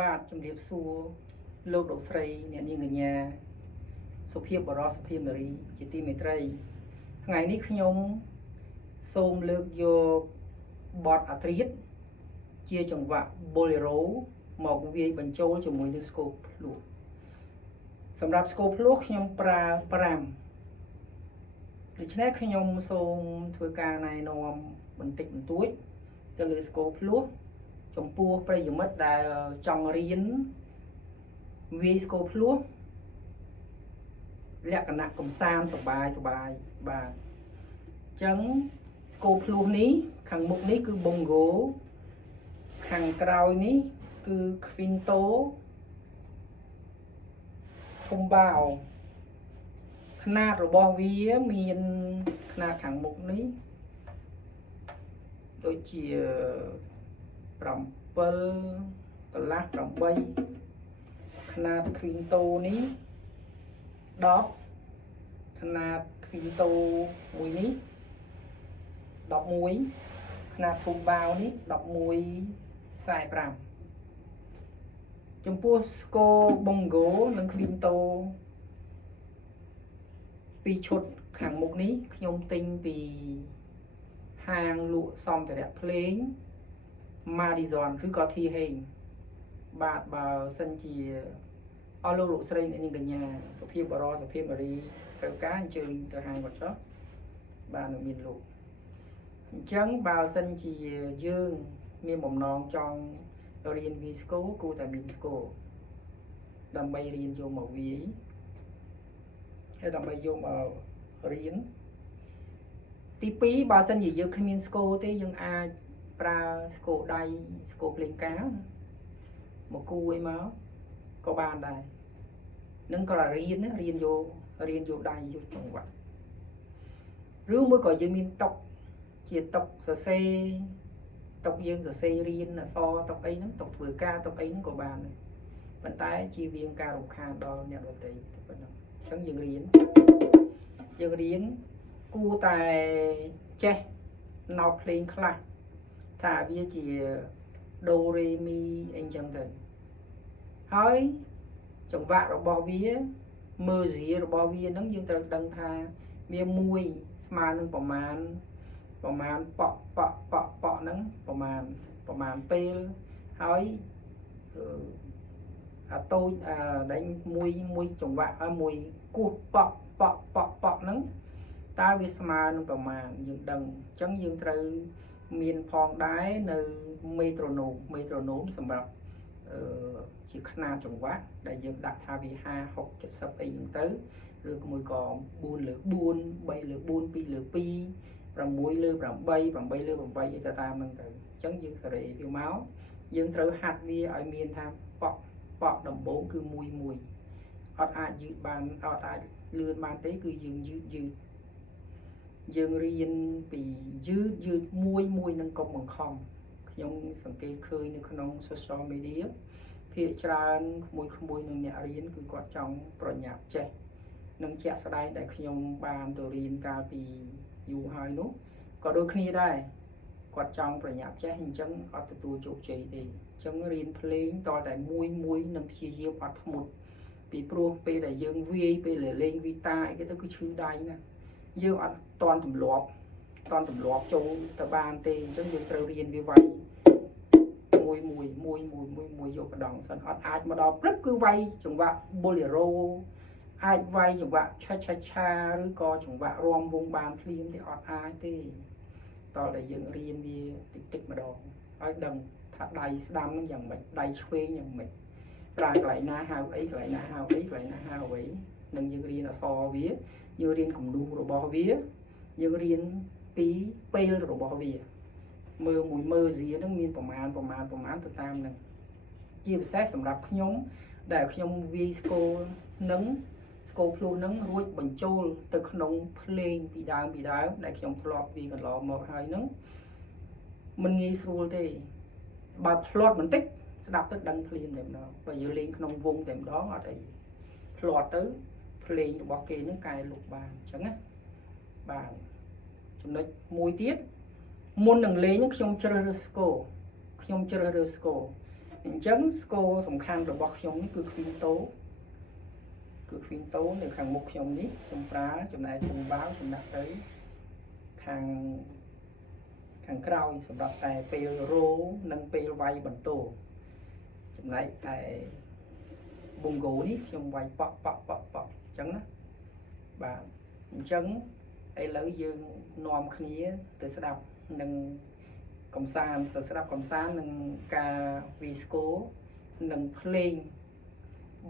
បាទជំរាបសួរលោកលោកស្រីអ្នកនាងកញ្ញាសុភាពបរោះសុភាពនារីជាទីមេត្រីថ្ងៃនេះខ្ញុំសូមលើកយកបទអាត្រៀតជាចង្វាក់ Bolero មកវាយបញ្ចូលជាមួយនឹងស្គរភ្លោះសម្រាប់ស្គរភ្លោះខ្ញុំប្រើ5ដូច្នេះខ្ញុំសូមធ្វើការណែនាំបន្តិចបន្តួចទៅលើស្គរភ្លោះចំពោះប្រិយមិត្តដែលចង់រៀនវាយស្គរភ្លោះលក្ខណៈកំសាន្តសប្បាយបាទអញ្ចឹងស្គរភ្លោះនេះខាងមុខនេះគឺ bongo ខាងក្រោយនេះគឺ quinto ធំបាវຂະຫນາດរបស់វាមានຂະຫນາດខាងមុខនេះដូចជា7កន្លះ8ຂະຫນາດ quinto នេះ10ຂະຫນາດ quinto មួយនេះ11ຂະຫນາດធំបាវនេះ11:45ចំពោះស្គរ bongo និង quinto ពីរឈុតខាងមុខនេះខ្ញុំទិញពីហាងលក់សម្ភារៈភ្លេង Madison ឬក៏ Thi Heng បាទបើសិនជាអស់លោកស្រីអ្នកនាងកញ្ញាសុភាពបរោសុភាពនារីត្រូវការអញ្ជើញទៅហាងគាត់ចុះបាទនឹងមានលោកអញ្ចឹងបើសិនជាយើងមានបំណងចង់រៀនវាយស្គរគួរតែមានស្គរដើម្បីរៀនយកមកវាយហើយដើម្បីយកមករៀនទី2បើសិនជាយើងគ្មានស្គរទេយើងអាចប្រើស្គរដៃស្គរភ្លេងការមកគូអីមកក៏បានដែរនឹងក៏រៀនយកដៃយកចង្វាក់ឬមួយក៏យើងមានតុកជាតុកសរសេរតុកយើងសរសេររៀនអក្សរតុកអីហ្នឹងតុកធ្វើការតុកអីហ្នឹងក៏បានដែរប៉ុន្តែជៀសវាងការរំខានដល់អ្នកដទៃប៉ុណ្ណឹងអញ្ចឹងយើងរៀនគួរតែចេះណោតភ្លេងខ្លះថាវាជាដូរេមីអីចឹងទៅហើយចង្វាក់របស់វាមើលស៊ីរបស់វាហ្នឹងយើងត្រូវដឹងថាវាមួយស្មើនឹងប្រមាណប៉ក់ហ្នឹងប្រមាណពេលហើយអាតូចដែលមួយចង្វាក់មួយគោះប៉ក់ហ្នឹងតើវាស្មើនឹងប្រមាណយើងដឹងអញ្ចឹងយើងត្រូវមានផងដែរនៅមេត្រូណូមសម្រាប់ជាຂະຫນາດចង្វាក់ដែលយើងដាក់ថាវា50 60 70អីហ្នឹងទៅឬមួយក៏4លើ4 3លើ4 2លើ2 6លើ8 8លើ8អីទៅតាមហ្នឹងទៅអញ្ចឹងយើងសេរីវាមកយើងត្រូវហាត់វាឲ្យមានថាប៉ក់ដំបូងគឺមួយអត់អាចយឺតបានអត់អាចលឿនបានទេគឺយើងយឺតយើងរៀនពីយឺតមួយនឹងកុំបង្ខំខ្ញុំសង្កេតឃើញនៅក្នុង social media ភាគច្រើនក្មួយនឹងអ្នករៀនគឺគាត់ចង់ប្រញាប់ចេះនឹងជាក់ស្ដែងដែលខ្ញុំបានទៅរៀនកាលពីយូរហើយនោះក៏ដូចគ្នាដែរគាត់ចង់ប្រញាប់ចេះអញ្ចឹងអត់ទទួលជោគជ័យទេអញ្ចឹងរៀនភ្លេងតតែមួយនឹងព្យាយាមអត់ធ្មត់ពីព្រោះពេលដែលយើងវាយពេលលេងវីតាអីគេទៅគឺឈឺដៃណាយើងអត់តន់ទម្លាប់ចូលទៅបានទេអញ្ចឹងយើងត្រូវរៀនវាវាយមួយយកកណ្ដងសិនអត់អាចមកដល់ព្រឹកគឺវាយចង្វាក់ Bolero អាចវាយចង្វាក់ឆាឬក៏ចង្វាក់រាំវង់បានភ្លាមទេអត់អាចទេតើតែយើងរៀនវាតិចម្ដងហើយដឹងថាដៃស្ដាំនឹងយ៉ាងម៉េចដៃឆ្វេងយ៉ាងម៉េចប្រើកន្លែងណាហៅអីកន្លែងណាហៅអីកន្លែងណាហៅអីនឹងយើងរៀនអក្សរវាយើងរៀនគំនូសរបស់វាយើងរៀនពីពេលរបស់វាមើលស៊ីហ្នឹងមានប្រមាណទៅតាមហ្នឹងជាពិសេសសម្រាប់ខ្ញុំដែលខ្ញុំវាយស្គរភ្លោះហ្នឹងរួចបញ្ចូលទៅក្នុងភ្លេងពីដើមដែលខ្ញុំធ្លាប់វាយកន្លងមកហើយហ្នឹងមិនងាយស្រួលទេបើផ្លាត់បន្តិចស្ដាប់ទៅដឹងភ្លាមតែម្ដងបើយើងលេងក្នុងវង់តែម្ដងអត់អីផ្លាត់ទៅភ្លេងរបស់គេហ្នឹងកែលុបបានអញ្ចឹងណាបាទចំណុចមួយទៀតមុននឹងលេងខ្ញុំជ្រើសរើសស្គរ អញ្ចឹងស្គរសំខាន់របស់ខ្ញុំនេះគឺគ្វីនតូនៅខាងមុខខ្ញុំនេះខ្ញុំប្រើចំណែកធំបាវចំណាក់ទៅខាងក្រោយសម្រាប់តែពេលរោនិងពេលវាយបន្ទោចំណែកតែប៊ុងហ្គោនេះខ្ញុំវាយប៉ក់អញ្ចឹងណាបាទអញ្ចឹងឥឡូវយើងនាំគ្នាទៅស្ដាប់នឹងកំសាន្តនឹងការវាយស្គរនិងភ្លេង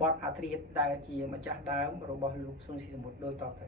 បទអាធ្រាត្រដែលជាម្ចាស់ដើមរបស់លោកស៊ុនស៊ីសមុទ្រដូចតទៅ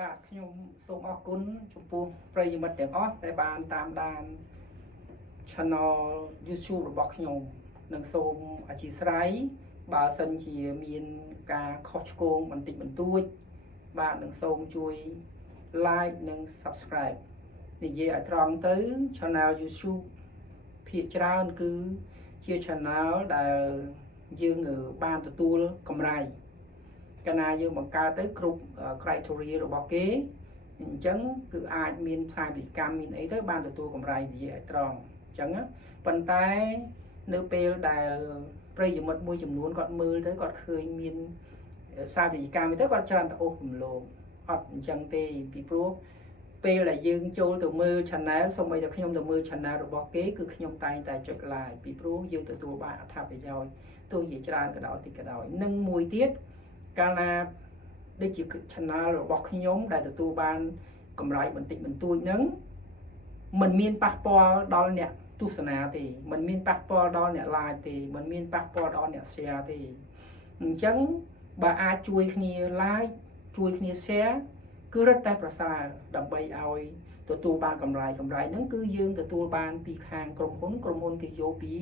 បាទខ្ញុំសូមអរគុណចំពោះប្រិយមិត្តទាំងអស់ដែលបានតាមដាន Channel YouTube របស់ខ្ញុំនិងសូមអធិស្ឋានបើសិនជាមានការខុសឆ្គងបន្តិចបន្តួចបាទនឹងសូមជួយ Like និង Subscribe និយាយឲ្យត្រង់ទៅ Channel YouTube ភាគច្រើនគឺជា Channel ដែលយើងបានទទួលកម្រៃកាលណាយើងបង្កើតទៅគ្រប់ criteria របស់គេអញ្ចឹងគឺអាចមានផ្សាយពាណិជ្ជកម្មមានអីទៅបានទទួលកម្រៃនិយាយឲ្យត្រង់អញ្ចឹងប៉ុន្តែនៅពេលដែលប្រិយមិត្តមួយចំនួនគាត់មើលទៅគាត់ឃើញមានផ្សាយពាណិជ្ជកម្មទៅគាត់ច្រើនតែអូសរំលោភអត់អញ្ចឹងទេពីព្រោះពេលដែលយើងចូលទៅមើល channel សូម្បីតែខ្ញុំទៅមើល channel របស់គេគឺខ្ញុំតែងតែចុច like ពីព្រោះយើងទទួលបានអត្ថប្រយោជន៍ទោះជាច្រើនក៏ដោយតិចក៏ដោយនិងមួយទៀតកាលណាដូចជា channel របស់ខ្ញុំដែលទទួលបានកម្រៃបន្តិចបន្តួចហ្នឹងมันមានប៉ះពាល់ដល់អ្នកទស្សនាទេมันមានប៉ះពាល់ដល់អ្នក like ទេมันមានប៉ះពាល់ដល់អ្នក share ទេអញ្ចឹងបើអាចជួយគ្នា like ជួយគ្នា share គឺរឹតតែប្រសើរដើម្បីឲ្យទទួលបានកម្រៃហ្នឹងគឺយើងទទួលបានពីខាងក្រុមហ៊ុនគេយកពី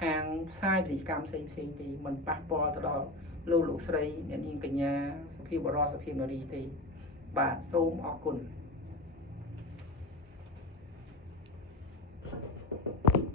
ខាងផ្សាយពាណិជ្ជកម្មផ្សេងទេมันប៉ះពាល់ទៅដល់លោកស្រីអ្នកនាងកញ្ញាសុភាពបរោះសុភាពនារីទេបាទសូមអរគុណ